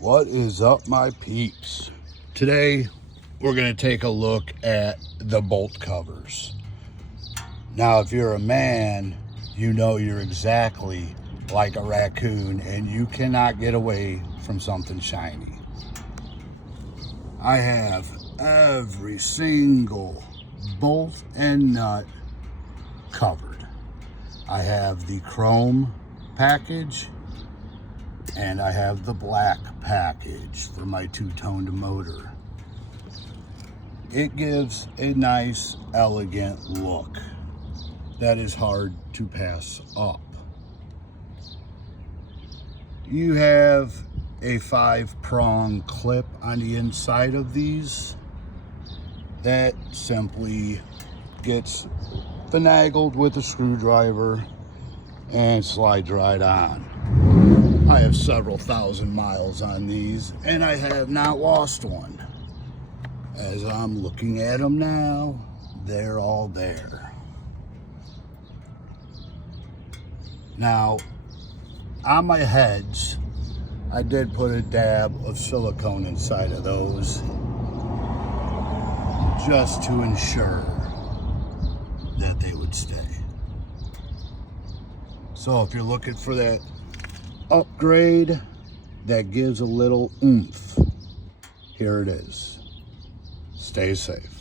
What is up, my peeps? Today we're going to take a look at the bolt covers. Now, if you're a man, you know you're exactly like a raccoon and you cannot get away from something shiny. I have every single bolt and nut covered. I have the chrome package and I have the black package for my two-toned motor. It gives a nice, elegant look that is hard to pass up. You have a 5-prong clip on the inside of these that simply gets finagled with a screwdriver and slides right on. I have several thousand miles on these and I have not lost one. As I'm looking at them now, they're all there. Now, on my heads, I did put a dab of silicone inside of those just to ensure that they would stay. So if you're looking for that upgrade that gives a little oomph, here it is. Stay safe.